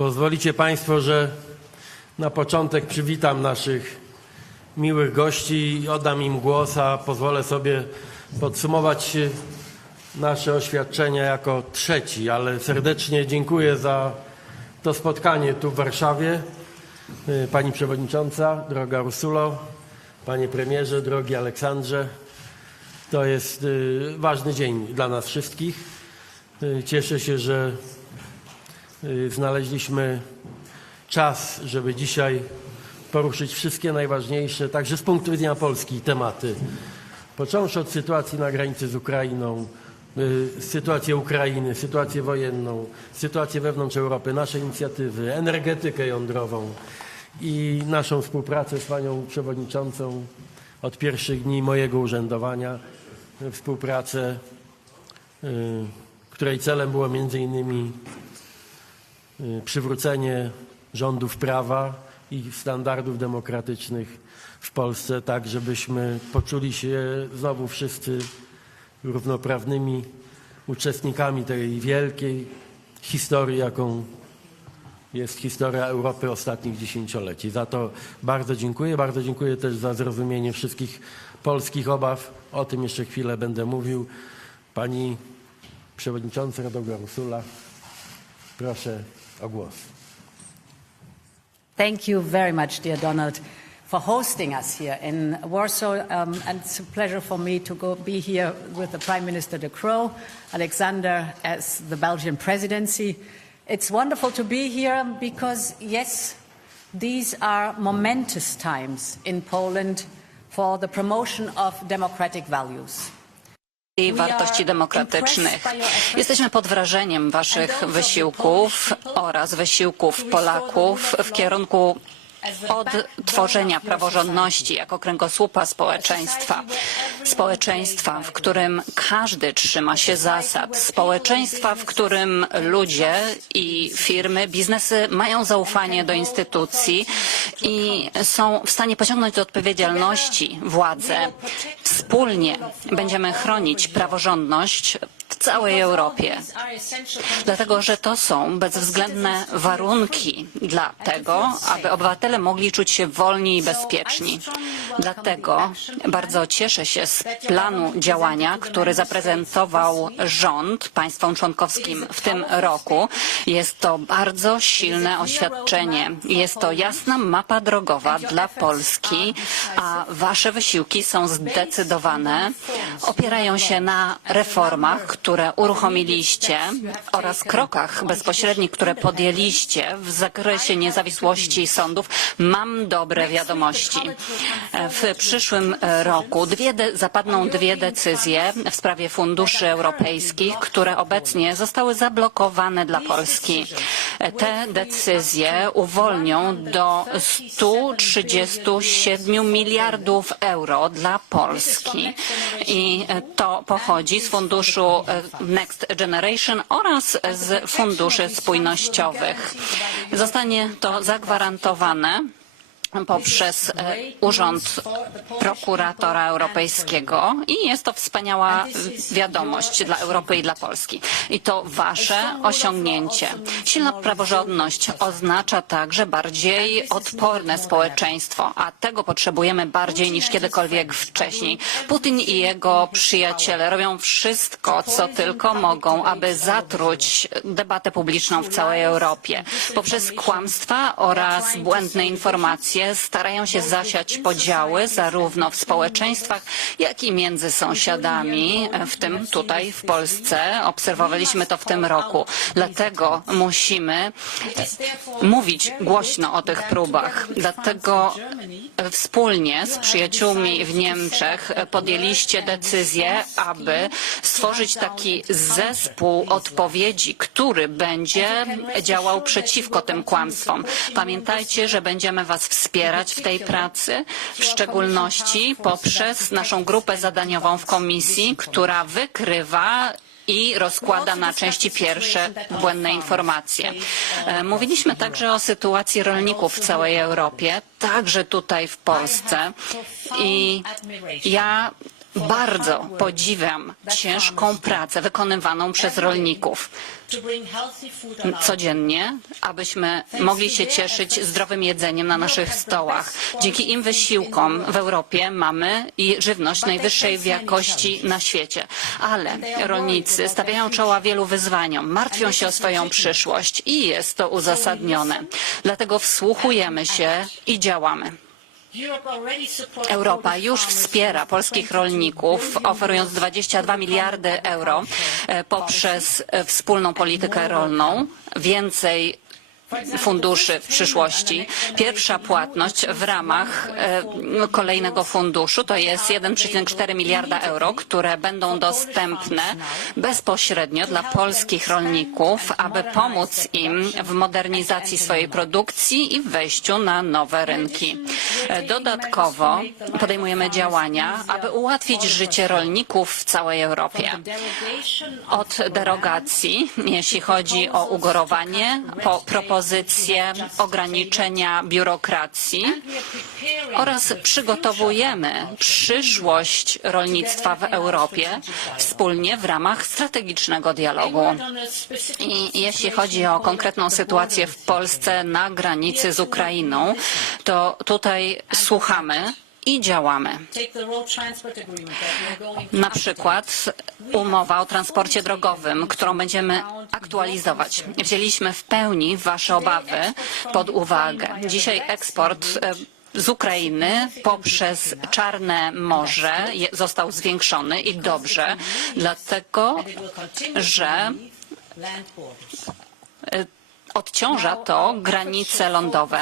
Pozwolicie Państwo, że na początek przywitam naszych miłych gości i oddam im głos, a pozwolę sobie podsumować nasze oświadczenia jako trzeci, ale serdecznie dziękuję za to spotkanie tu w Warszawie. Pani Przewodnicząca, droga Ursulo, Panie Premierze, drogi Aleksandrze. To jest e, ważny dzień dla nas wszystkich. E, Cieszę się, że znaleźliśmy czas, żeby dzisiaj poruszyć wszystkie najważniejsze, także z punktu widzenia Polski, tematy. Począwszy od sytuacji na granicy z Ukrainą, y, sytuację Ukrainy, sytuację wojenną, sytuację wewnątrz Europy, nasze inicjatywy, energetykę jądrową i naszą współpracę z panią przewodniczącą od pierwszych dni mojego urzędowania. y, Współpracę, y, której celem było między innymi y, przywrócenie rządów prawa i standardów demokratycznych w Polsce, tak żebyśmy poczuli się znowu wszyscy równoprawnymi uczestnikami tej wielkiej historii, jaką jest historia Europy ostatnich dziesięcioleci. Za to bardzo dziękuję. Bardzo dziękuję też za zrozumienie wszystkich polskich obaw. O tym jeszcze chwilę będę mówił. Pani Przewodnicząca Radoga Rusula, proszę o głos. Thank you very much, dear Donald, for hosting us here in Warsaw. Um, and it's a pleasure for me to go be here with the Prime Minister De Croo, Alexander as the Belgian presidency. It's wonderful to be here because, yes, these are momentous times in Poland for the promotion of democratic values. I wartości demokratycznych. Jesteśmy pod wrażeniem Waszych wysiłków oraz wysiłków Polaków w kierunku odtworzenia praworządności jako kręgosłupa społeczeństwa. Społeczeństwa, w którym każdy trzyma się zasad. Społeczeństwa, w którym ludzie i firmy, biznesy mają zaufanie do instytucji i są w stanie pociągnąć do odpowiedzialności władzę. Wspólnie będziemy chronić praworządność całej Europie. Dlatego, że to są bezwzględne warunki dla tego, aby obywatele mogli czuć się wolni i bezpieczni. Dlatego bardzo cieszę się z planu działania, który zaprezentował rząd państwom członkowskim w tym roku. Jest to bardzo silne oświadczenie. Jest to jasna mapa drogowa dla Polski, a wasze wysiłki są zdecydowane. Opierają się na reformach, które uruchomiliście oraz krokach bezpośrednich, które podjęliście w zakresie niezawisłości sądów. Mam dobre wiadomości. W przyszłym roku dwie zapadną dwie decyzje w sprawie funduszy europejskich, które obecnie zostały zablokowane dla Polski. Te decyzje uwolnią do 137 miliardów euro dla Polski. I to pochodzi z funduszu Next Generation oraz z funduszy spójnościowych. Zostanie to zagwarantowane poprzez e, Urząd Prokuratora Europejskiego i jest to wspaniała wiadomość dla Europy i dla Polski. I to wasze osiągnięcie. Silna praworządność oznacza także bardziej odporne społeczeństwo, a tego potrzebujemy bardziej niż kiedykolwiek wcześniej. Putin i jego przyjaciele robią wszystko, co tylko mogą, aby zatruć debatę publiczną w całej Europie. Poprzez kłamstwa oraz błędne informacje starają się zasiać podziały zarówno w społeczeństwach, jak i między sąsiadami, w tym tutaj w Polsce. Obserwowaliśmy to w tym roku. Dlatego musimy mówić głośno o tych próbach. Dlatego wspólnie z przyjaciółmi w Niemczech podjęliście decyzję, aby stworzyć taki zespół odpowiedzi, który będzie działał przeciwko tym kłamstwom. Pamiętajcie, że będziemy Was wspierać w tej pracy, w szczególności poprzez naszą grupę zadaniową w komisji, która wykrywa i rozkłada na części pierwsze błędne informacje. E, Mówiliśmy także o sytuacji rolników w całej Europie, także tutaj w Polsce. I ja Bardzo podziwiam ciężką pracę wykonywaną przez rolników codziennie, abyśmy mogli się cieszyć zdrowym jedzeniem na naszych stołach. Dzięki im wysiłkom w Europie mamy i żywność najwyższej jakości na świecie. Ale rolnicy stawiają czoła wielu wyzwaniom, martwią się o swoją przyszłość i jest to uzasadnione. Dlatego wsłuchujemy się i działamy. Europa już wspiera polskich rolników, oferując 22 miliardy euro e, poprzez e, wspólną politykę rolną, więcej funduszy w przyszłości. Pierwsza płatność w ramach e, kolejnego funduszu to jest 1,4 miliarda euro, które będą dostępne bezpośrednio dla polskich rolników, aby pomóc im w modernizacji swojej produkcji i wejściu na nowe rynki. E, Dodatkowo podejmujemy działania, aby ułatwić życie rolników w całej Europie. Od derogacji, jeśli chodzi o ugorowanie, po propozycje ograniczenia biurokracji oraz przygotowujemy przyszłość rolnictwa w Europie wspólnie w ramach strategicznego dialogu. I jeśli chodzi o konkretną sytuację w Polsce na granicy z Ukrainą, to tutaj słuchamy i działamy. Na przykład umowa o transporcie drogowym, którą będziemy aktualizować. Wzięliśmy w pełni Wasze obawy pod uwagę. Dzisiaj eksport e, z Ukrainy poprzez Czarne Morze został zwiększony i dobrze, dlatego że odciąża to granice lądowe.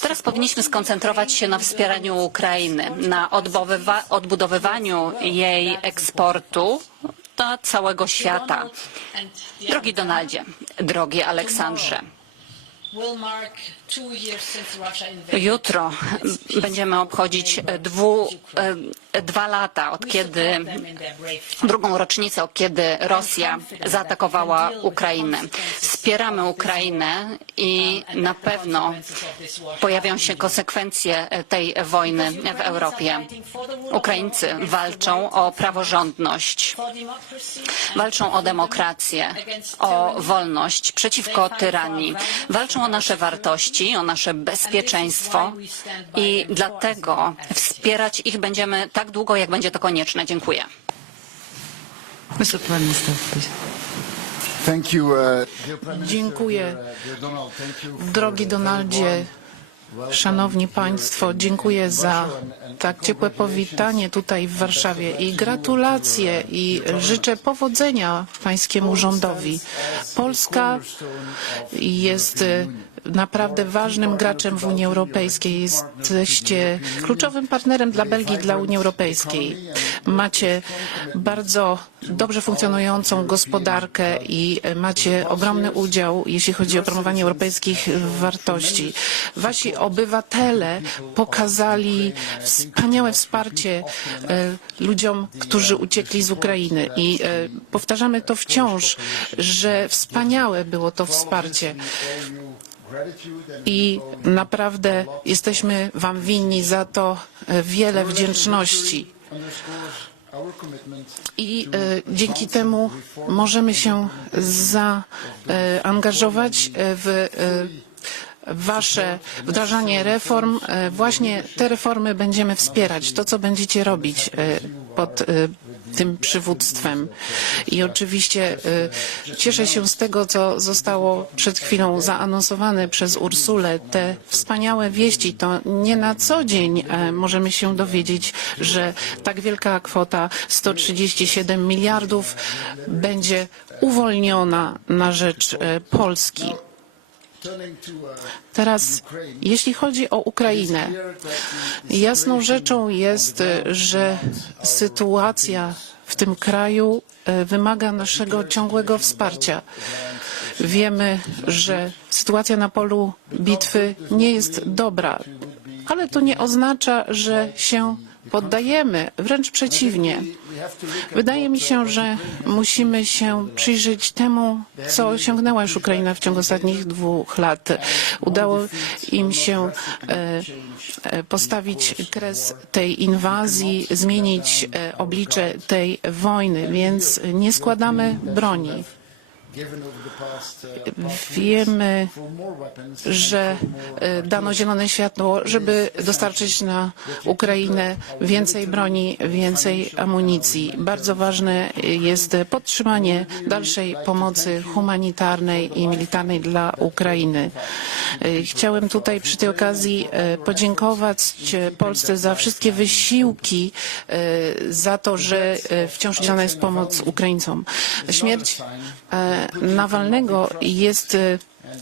Teraz powinniśmy skoncentrować się na wspieraniu Ukrainy, na odbudowywa- odbudowywaniu jej eksportu do całego świata. Drogi Donaldzie, drogi Aleksandrze, jutro będziemy obchodzić dwu, e, dwa lata od kiedy drugą rocznicę, od kiedy Rosja zaatakowała Ukrainę. Wspieramy Ukrainę i na pewno pojawią się konsekwencje tej wojny w Europie. Ukraińcy walczą o praworządność, walczą o demokrację, o wolność przeciwko tyranii, walczą o nasze wartości, o nasze bezpieczeństwo i dlatego wspierać ich będziemy tak długo, jak będzie to konieczne. Dziękuję. Mr. Prime Minister, please. Thank you, uh, Dziękuję. uh, Drogi Donaldzie, Szanowni Państwo, dziękuję za tak ciepłe powitanie tutaj w Warszawie i gratulacje i życzę powodzenia Pańskiemu rządowi. Polska jest naprawdę ważnym graczem w Unii Europejskiej. Jesteście kluczowym partnerem dla Belgii, dla Unii Europejskiej. Macie bardzo dobrze funkcjonującą gospodarkę i macie ogromny udział, jeśli chodzi o promowanie europejskich wartości. Wasi obywatele pokazali wspaniałe wsparcie e, ludziom, którzy uciekli z Ukrainy i e, powtarzamy to wciąż, że wspaniałe było to wsparcie i naprawdę jesteśmy Wam winni za to e, wiele wdzięczności. I e, dzięki temu możemy się zaangażować w e, Wasze wdrażanie reform. E, Właśnie te reformy będziemy wspierać. To, co będziecie robić e, pod e, tym przywództwem. I oczywiście e, cieszę się z tego, co zostało przed chwilą zaanonsowane przez Ursulę. Te wspaniałe wieści to nie na co dzień e, możemy się dowiedzieć, że tak wielka kwota 137 miliardów będzie uwolniona na rzecz e, Polski. Teraz, jeśli chodzi o Ukrainę, jasną rzeczą jest, że sytuacja w tym kraju e, wymaga naszego ciągłego wsparcia. Wiemy, że sytuacja na polu bitwy nie jest dobra, ale to nie oznacza, że się poddajemy. Wręcz przeciwnie. Wydaje mi się, że musimy się przyjrzeć temu, co osiągnęła już Ukraina w ciągu ostatnich dwóch lat. Udało im się e, e, postawić kres tej inwazji, zmienić e, oblicze tej wojny, więc nie składamy broni. Wiemy, more weapons. że e, dano zielone światło, żeby dostarczyć na Ukrainę więcej broni, więcej amunicji. Bardzo ważne jest podtrzymanie dalszej pomocy humanitarnej i militarnej dla Ukrainy. E, Chciałem tutaj przy tej okazji e, podziękować Polsce za wszystkie wysiłki, za to, że wciąż udzielana jest pomoc Ukraińcom. Śmierć Nawalnego jest e,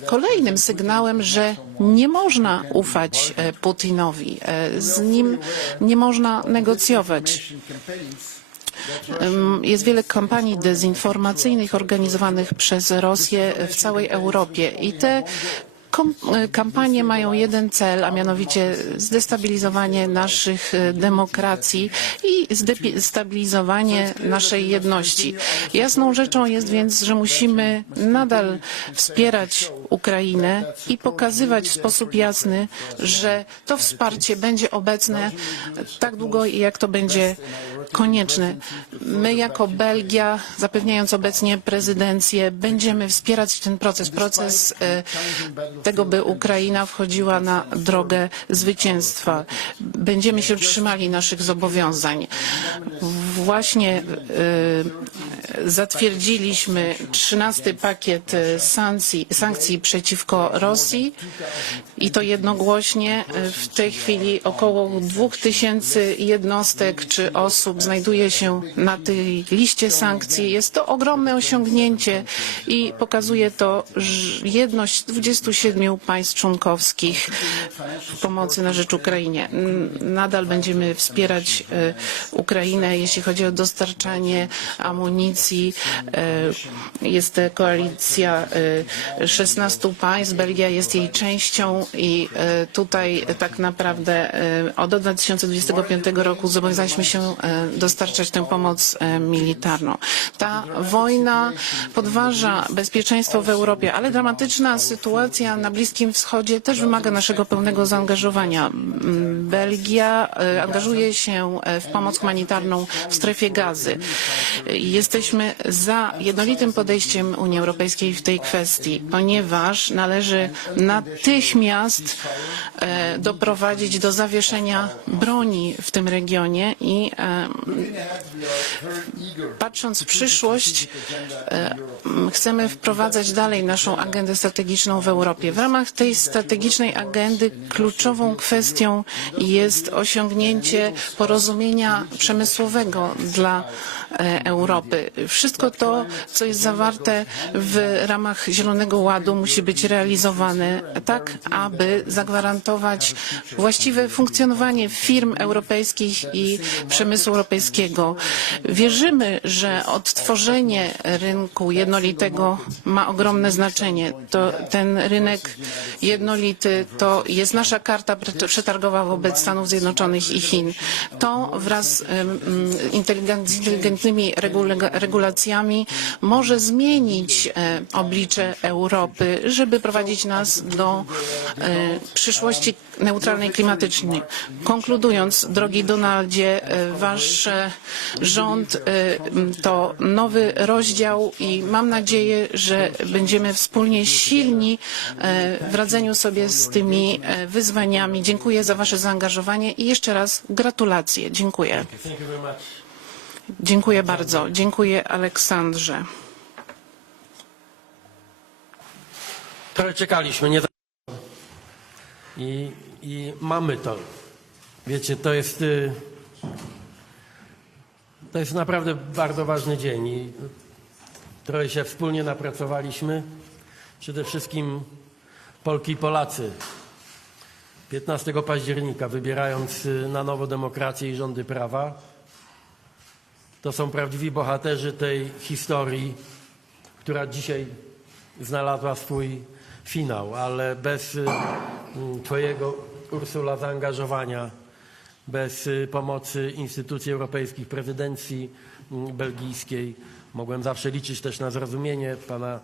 kolejnym sygnałem, że nie można ufać e, Putinowi. E, Z nim nie można negocjować. Jest wiele kampanii dezinformacyjnych organizowanych przez Rosję w całej Europie i te kampanie mają jeden cel, a mianowicie zdestabilizowanie naszych e, demokracji i zdestabilizowanie naszej jedności. Jasną rzeczą jest więc, że musimy nadal wspierać Ukrainę i pokazywać w sposób jasny, że to wsparcie będzie obecne tak długo, jak to będzie konieczne. My jako Belgia, zapewniając obecnie prezydencję, będziemy wspierać ten proces, proces e, tego, by Ukraina wchodziła na drogę zwycięstwa. Będziemy się trzymali naszych zobowiązań. Właśnie e, zatwierdziliśmy trzynasty pakiet e, sankcji, sankcji przeciwko Rosji i to jednogłośnie. E, W tej chwili około dwóch tysięcy jednostek czy osób znajduje się na tej liście sankcji. Jest to ogromne osiągnięcie i pokazuje to jedność 27 państw członkowskich w pomocy na rzecz Ukrainie. Nadal będziemy wspierać Ukrainę, jeśli chodzi o dostarczanie amunicji. E, Jest koalicja e, 16 państw, Belgia jest jej częścią i e, tutaj tak naprawdę e, od 2025 roku zobowiązaliśmy się e, dostarczać tę pomoc e, militarną. Ta wojna podważa bezpieczeństwo w Europie, ale dramatyczna sytuacja na Bliskim Wschodzie też wymaga naszego pełnego zaangażowania. Belgia e, angażuje się e, w pomoc humanitarną w strefie gazy. Jesteśmy za jednolitym podejściem Unii Europejskiej w tej kwestii, ponieważ należy natychmiast e, doprowadzić do zawieszenia broni w tym regionie i e, patrząc w przyszłość, e, chcemy wprowadzać dalej naszą agendę strategiczną w Europie. W ramach tej strategicznej agendy kluczową kwestią jest osiągnięcie porozumienia przemysłowego dla e, Europy. Wszystko to, co jest zawarte w ramach Zielonego Ładu musi być realizowane tak, aby zagwarantować właściwe funkcjonowanie firm europejskich i przemysłu europejskiego. Wierzymy, że odtworzenie rynku jednolitego ma ogromne znaczenie. To ten rynek jednolity to jest nasza karta przetargowa wobec Stanów Zjednoczonych i Chin. To wraz z z inteligentnymi regula- regulacjami może zmienić e, oblicze Europy, żeby prowadzić nas do e, przyszłości neutralnej klimatycznie. Konkludując, drogi Donaldzie, e, wasz rząd to nowy rozdział i mam nadzieję, że będziemy wspólnie silni w radzeniu sobie z tymi wyzwaniami. Dziękuję za wasze zaangażowanie i jeszcze raz gratulacje. Dziękuję. Dziękuję bardzo. Dziękuję Aleksandrze. Trochę czekaliśmy, nie. I, I mamy to. Wiecie, to jest. y, To jest naprawdę bardzo ważny dzień i trochę się wspólnie napracowaliśmy. Przede wszystkim Polki i Polacy. 15 października, wybierając y, na nowo demokrację i rządy prawa, to są prawdziwi bohaterzy tej historii, która dzisiaj znalazła swój finał, ale bez y, mm, Twojego, Ursula, zaangażowania bez y, pomocy instytucji europejskich, prezydencji mm, belgijskiej. Mogłem zawsze liczyć też na zrozumienie pana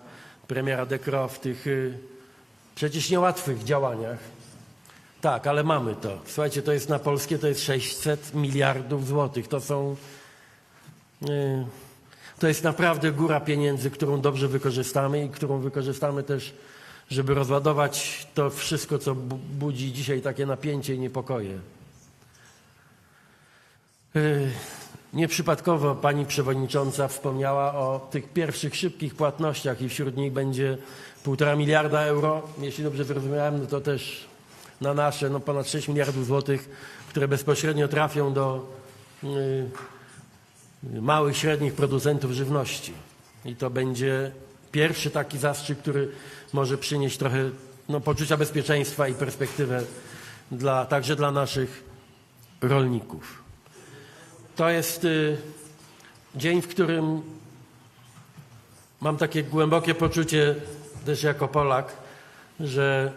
premiera De Croo w tych y, przecież niełatwych działaniach. Tak, ale mamy to. Słuchajcie, to jest na polskie, to jest 600 miliardów złotych. To są. Y, To jest naprawdę góra pieniędzy, którą dobrze wykorzystamy i którą wykorzystamy też, żeby rozładować to wszystko, co bu- budzi dzisiaj takie napięcie i niepokoje. Y, Nieprzypadkowo pani przewodnicząca wspomniała o tych pierwszych szybkich płatnościach i wśród nich będzie półtora miliarda euro. Jeśli dobrze zrozumiałem, no to też na nasze no ponad 6 miliardów złotych, które bezpośrednio trafią do y, małych, średnich producentów żywności. I to będzie pierwszy taki zastrzyk, który może przynieść trochę no, poczucia bezpieczeństwa i perspektywę dla, także dla naszych rolników. To jest y, dzień, w którym mam takie głębokie poczucie, też jako Polak, że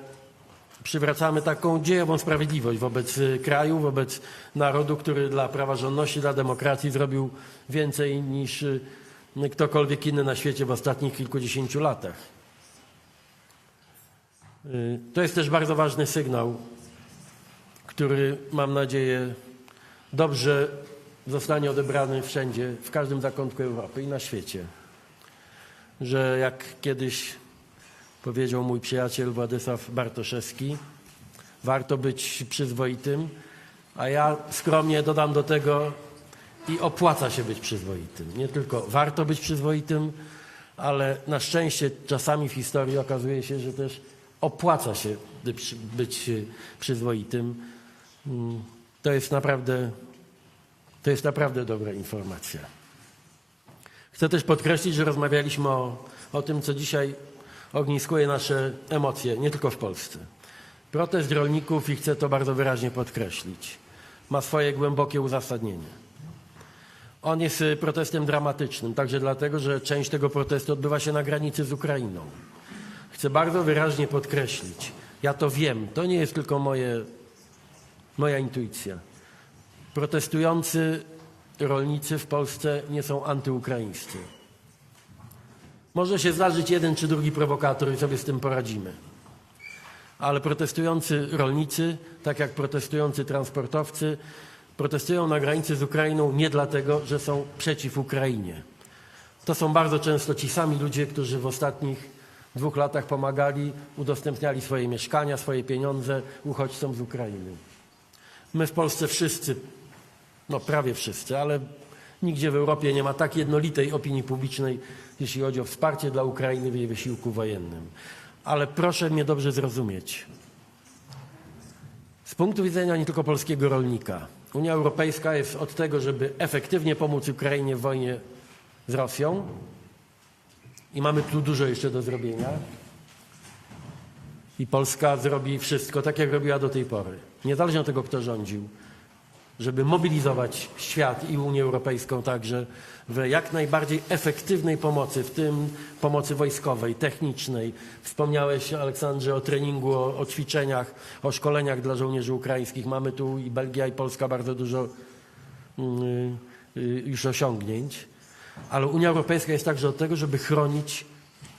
przywracamy taką dziejową sprawiedliwość wobec y, kraju, wobec narodu, który dla praworządności, dla demokracji zrobił więcej niż y, ktokolwiek inny na świecie w ostatnich kilkudziesięciu latach. Y, To jest też bardzo ważny sygnał, który mam nadzieję dobrze zostanie odebrany wszędzie, w każdym zakątku Europy i na świecie. Że jak kiedyś powiedział mój przyjaciel Władysław Bartoszewski, warto być przyzwoitym, a ja skromnie dodam do tego i opłaca się być przyzwoitym. Nie tylko warto być przyzwoitym, ale na szczęście czasami w historii okazuje się, że też opłaca się być, y, przyzwoitym. Mm, To jest naprawdę to jest naprawdę dobra informacja. Chcę też podkreślić, że rozmawialiśmy o, o tym, co dzisiaj ogniskuje nasze emocje, nie tylko w Polsce. Protest rolników, i chcę to bardzo wyraźnie podkreślić, ma swoje głębokie uzasadnienie. On jest y, protestem dramatycznym, także dlatego, że część tego protestu odbywa się na granicy z Ukrainą. Chcę bardzo wyraźnie podkreślić, ja to wiem, to nie jest tylko moje, moja intuicja. Protestujący rolnicy w Polsce nie są antyukraińscy. Może się zdarzyć jeden czy drugi prowokator i sobie z tym poradzimy. Ale protestujący rolnicy, tak jak protestujący transportowcy, protestują na granicy z Ukrainą nie dlatego, że są przeciw Ukrainie. To są bardzo często ci sami ludzie, którzy w ostatnich dwóch latach pomagali, udostępniali swoje mieszkania, swoje pieniądze uchodźcom z Ukrainy. My w Polsce wszyscy, no prawie wszyscy, ale nigdzie w Europie nie ma tak jednolitej opinii publicznej, jeśli chodzi o wsparcie dla Ukrainy w jej wysiłku wojennym. Ale proszę mnie dobrze zrozumieć. Z punktu widzenia nie tylko polskiego rolnika, Unia Europejska jest od tego, żeby efektywnie pomóc Ukrainie w wojnie z Rosją i mamy tu dużo jeszcze do zrobienia. I Polska zrobi wszystko, tak jak robiła do tej pory, niezależnie od tego, kto rządził, żeby mobilizować świat i Unię Europejską także w jak najbardziej efektywnej pomocy, w tym pomocy wojskowej, technicznej. Wspomniałeś, Aleksandrze, o treningu, o, o ćwiczeniach, o szkoleniach dla żołnierzy ukraińskich. Mamy tu i Belgia, i Polska bardzo dużo mm, y, już osiągnięć. Ale Unia Europejska jest także od tego, żeby chronić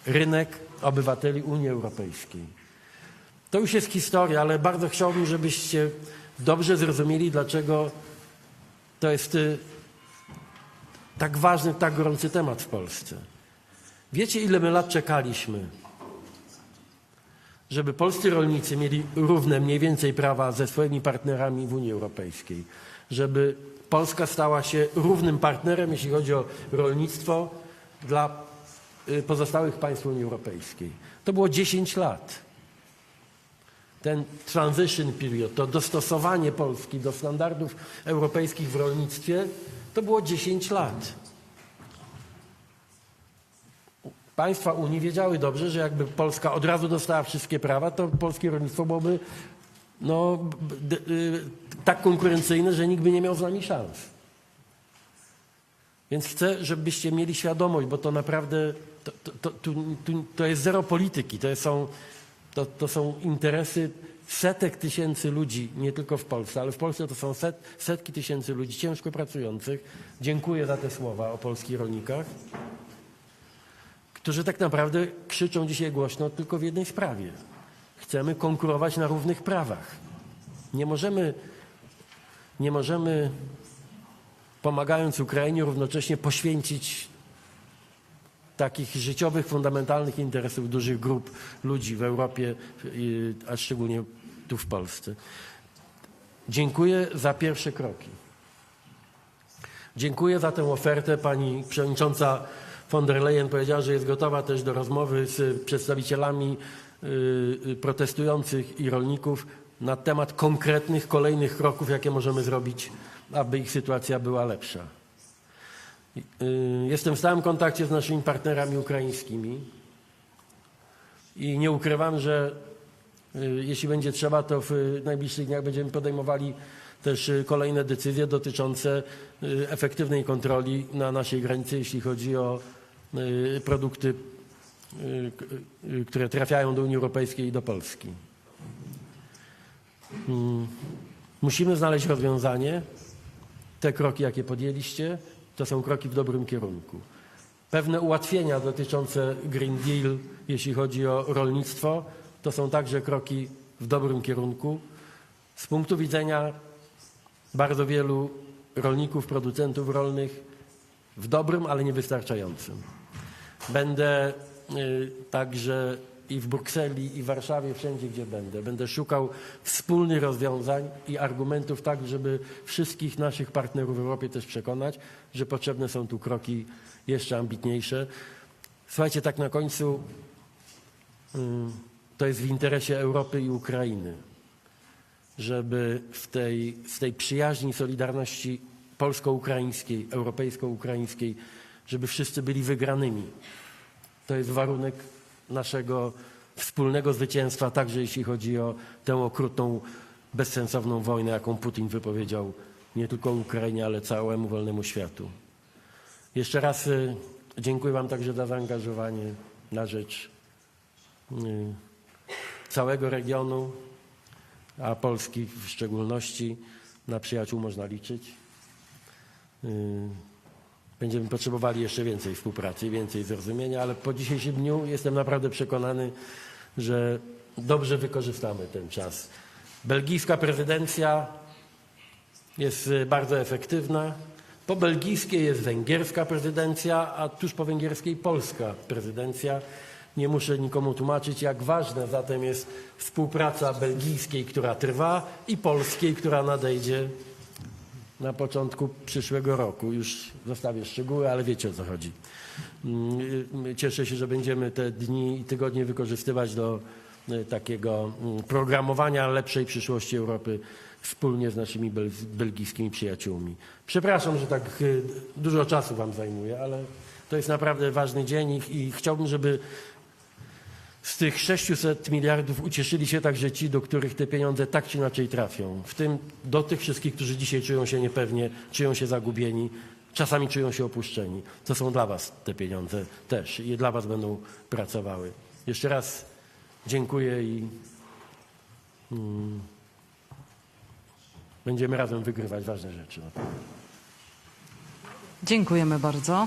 rynek obywateli Unii Europejskiej. To już jest historia, ale bardzo chciałbym, żebyście dobrze zrozumieli, dlaczego to jest y, tak ważny, tak gorący temat w Polsce. Wiecie, ile my lat czekaliśmy, żeby polscy rolnicy mieli równe mniej więcej prawa ze swoimi partnerami w Unii Europejskiej, żeby Polska stała się równym partnerem, jeśli chodzi o rolnictwo dla y, pozostałych państw Unii Europejskiej. To było 10 lat ten transition period, to dostosowanie Polski do standardów europejskich w rolnictwie, to było 10 lat. Państwa Unii wiedziały dobrze, że jakby Polska od razu dostała wszystkie prawa, to polskie rolnictwo byłoby no, y, tak konkurencyjne, że nikt by nie miał z nami szans. Więc chcę, żebyście mieli świadomość, bo to naprawdę to, to, to, to jest zero polityki, to są, to, to są interesy setek tysięcy ludzi, nie tylko w Polsce, ale w Polsce to są set, setki tysięcy ludzi ciężko pracujących. Dziękuję za te słowa o polskich rolnikach, którzy tak naprawdę krzyczą dzisiaj głośno tylko w jednej sprawie. Chcemy konkurować na równych prawach. Nie możemy, nie możemy pomagając Ukrainie równocześnie poświęcić takich życiowych, fundamentalnych interesów dużych grup ludzi w Europie, a szczególnie tu w Polsce. Dziękuję za pierwsze kroki. Dziękuję za tę ofertę. Pani przewodnicząca von der Leyen powiedziała, że jest gotowa też do rozmowy z przedstawicielami y, y, protestujących i rolników na temat konkretnych kolejnych kroków, jakie możemy zrobić, aby ich sytuacja była lepsza. Y, Jestem w stałym kontakcie z naszymi partnerami ukraińskimi i nie ukrywam, że y, jeśli będzie trzeba, to w najbliższych dniach będziemy podejmowali też y, kolejne decyzje dotyczące efektywnej kontroli na naszej granicy, jeśli chodzi o produkty, które trafiają do Unii Europejskiej i do Polski. Mm, Musimy znaleźć rozwiązanie. Te kroki, jakie podjęliście, to są kroki w dobrym kierunku. Pewne ułatwienia dotyczące Green Deal, jeśli chodzi o rolnictwo, to są także kroki w dobrym kierunku. Z punktu widzenia bardzo wielu rolników, producentów rolnych w dobrym, ale niewystarczającym. Będę y, także i w Brukseli, i w Warszawie, wszędzie gdzie będę. Będę szukał wspólnych rozwiązań i argumentów tak, żeby wszystkich naszych partnerów w Europie też przekonać, że potrzebne są tu kroki jeszcze ambitniejsze. Słuchajcie, tak na końcu ym, to jest w interesie Europy i Ukrainy, żeby w tej, z tej przyjaźni, solidarności polsko-ukraińskiej, europejsko-ukraińskiej, żeby wszyscy byli wygranymi. To jest warunek naszego wspólnego zwycięstwa, także jeśli chodzi o tę okrutną, bezsensowną wojnę, jaką Putin wypowiedział nie tylko Ukrainie, ale całemu wolnemu światu. Jeszcze raz y, dziękuję Wam także za zaangażowanie na rzecz y, całego regionu, a Polski w szczególności. Na przyjaciół można liczyć. Będziemy potrzebowali jeszcze więcej współpracy, więcej zrozumienia, ale po dzisiejszym dniu jestem naprawdę przekonany, że dobrze wykorzystamy ten czas. Belgijska prezydencja jest y, bardzo efektywna. Po belgijskiej jest węgierska prezydencja, a tuż po węgierskiej polska prezydencja. Nie muszę nikomu tłumaczyć, jak ważna zatem jest współpraca belgijskiej, która trwa, i polskiej, która nadejdzie na początku przyszłego roku. Już zostawię szczegóły, ale wiecie o co chodzi. Mm, y, Cieszę się, że będziemy te dni i tygodnie wykorzystywać do y, takiego mm, programowania lepszej przyszłości Europy wspólnie z naszymi bel- belgijskimi przyjaciółmi. Przepraszam, że tak y, dużo czasu Wam zajmuję, ale to jest naprawdę ważny dzień i, i chciałbym, żeby z tych 600 miliardów ucieszyli się także ci, do których te pieniądze tak czy inaczej trafią. W tym do tych wszystkich, którzy dzisiaj czują się niepewnie, czują się zagubieni, czasami czują się opuszczeni. To są dla Was te pieniądze też i dla Was będą pracowały. Jeszcze raz dziękuję i mm, będziemy razem wygrywać ważne rzeczy. Dziękujemy bardzo.